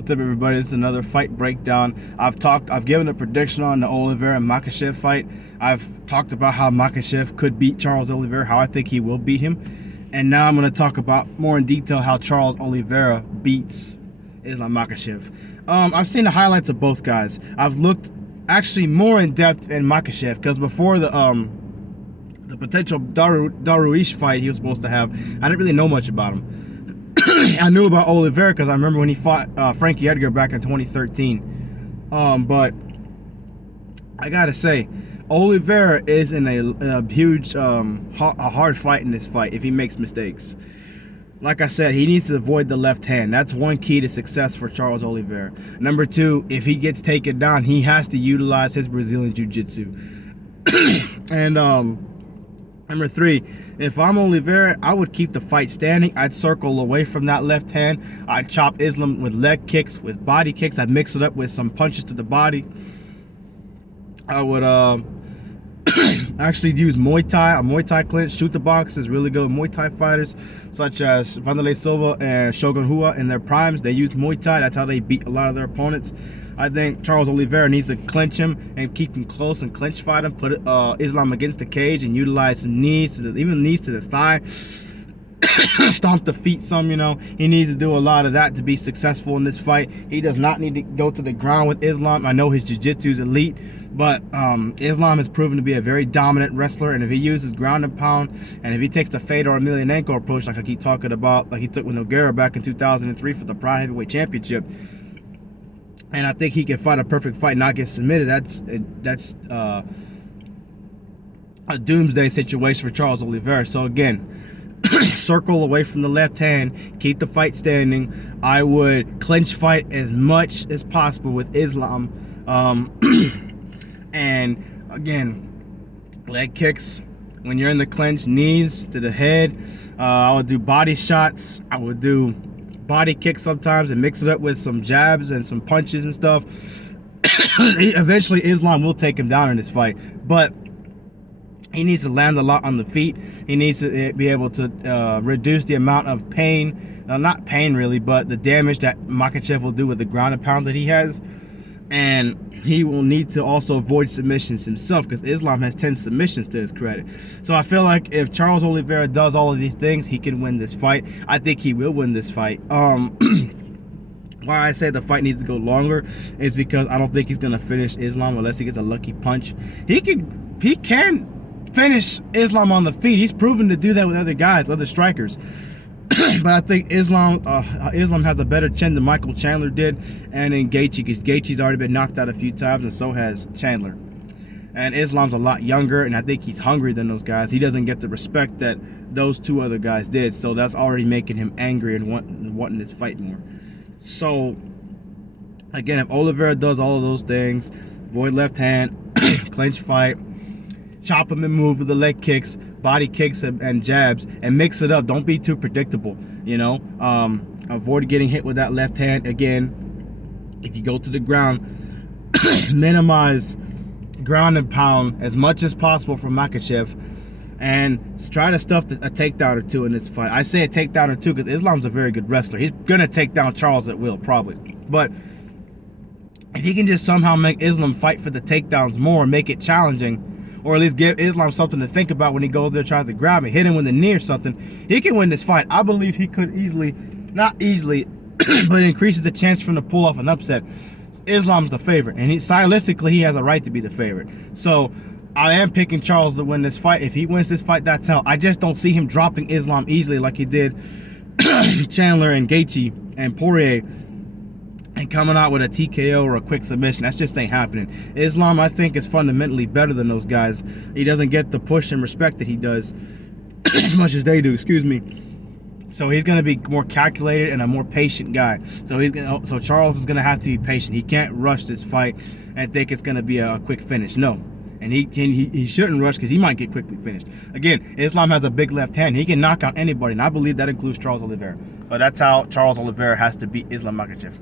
What's up, everybody? This is another fight breakdown. I've given a prediction on the Oliveira and Makhachev fight. I've talked about how Makhachev could beat Charles Oliveira, how I think he will beat him. And now I'm going to talk about more in detail how Charles Oliveira beats Islam Makhachev. I've seen the highlights of both guys. I've looked actually more in depth in Makhachev because before the potential Daruish fight he was supposed to have, I didn't really know much about him. I knew about Oliveira because I remember when he fought Frankie Edgar back in 2013. But I gotta say, Oliveira is in a huge, a hard fight in this fight if he makes mistakes. Like I said, he needs to avoid the left hand. That's one key to success for Charles Oliveira. Number two, if he gets taken down, he has to utilize his Brazilian Jiu-Jitsu. And number three, if I'm Oliveira, I would keep the fight standing. I'd circle away from that left hand. I'd chop Islam with leg kicks, with body kicks. I'd mix it up with some punches to the body. I would actually use Muay Thai, a Muay Thai clinch. Shoot the box is really good. Muay Thai fighters such as Vanderlei Silva and Shogun Rua in their primes, they used Muay Thai. That's how they beat a lot of their opponents. I think Charles Oliveira needs to clinch him and keep him close and clinch fight him. Put Islam against the cage and utilize some knees, even knees to the thigh. Stomp the feet some, you know. He needs to do a lot of that to be successful in this fight. He does not need to go to the ground with Islam. I know his jiu-jitsu is elite, but Islam has proven to be a very dominant wrestler, and if he uses ground and pound, and if he takes the Fedor Emelianenko approach like I keep talking about, like he took with Nogueira back in 2003 for the Pride Heavyweight Championship, and I think he can fight a perfect fight, not get submitted, that's a doomsday situation for Charles Oliveira. So again, circle away from the left hand, keep the fight standing. I would clinch fight as much as possible with Islam. And again, leg kicks when you're in the clinch, knees to the head. I would do body shots. I would do body kicks sometimes and mix it up with some jabs and some punches and stuff. Eventually Islam will take him down in this fight, but he needs to land a lot on the feet. He needs to be able to reduce the amount of pain, not pain really, but the damage that Makhachev will do with the ground and pound that he has. And he will need to also avoid submissions himself because Islam has 10 submissions to his credit. So I feel like if Charles Oliveira does all of these things, he can win this fight. I think he will win this fight. Why I say the fight needs to go longer is because I don't think he's going to finish Islam unless he gets a lucky punch. He can finish Islam on the feet. He's proven to do that with other guys, other strikers. But I think Islam has a better chin than Michael Chandler did, and in Gaethje, because Gaethje's already been knocked out a few times, and so has Chandler. And Islam's a lot younger, and I think he's hungrier than those guys. He doesn't get the respect that those two other guys did, so that's already making him angry and wanting this fight more. So again, if Oliveira does all of those things, avoid left hand, clinch fight, chop him and move with the leg kicks, body kicks and jabs, and mix it up. Don't be too predictable, you know. Avoid getting hit with that left hand. Again, if you go to the ground, minimize ground and pound as much as possible from Makhachev, and try to stuff a takedown or two in this fight. I say a takedown or two because Islam's a very good wrestler. He's gonna take down Charles at will, probably, but if he can just somehow make Islam fight for the takedowns more, make it challenging, or at least give Islam something to think about when he goes there, tries to grab it, hit him with the knee or something, he can win this fight. I believe he could easily, not easily, but increases the chance for him to pull off an upset. Islam's the favorite, and stylistically he has a right to be the favorite. So I am picking Charles to win this fight. If he wins this fight, that's how. I just don't see him dropping Islam easily like he did Chandler and Gaethje and Poirier, and coming out with a TKO or a quick submission. That just ain't happening. Islam, I think, is fundamentally better than those guys. He doesn't get the push and respect that he does as much as they do, excuse me. So he's going to be more calculated and a more patient guy. So Charles is going to have to be patient. He can't rush this fight and think it's going to be a quick finish. No. And he shouldn't rush because he might get quickly finished. Again, Islam has a big left hand. He can knock out anybody, and I believe that includes Charles Oliveira. But that's how Charles Oliveira has to beat Islam Makhachev.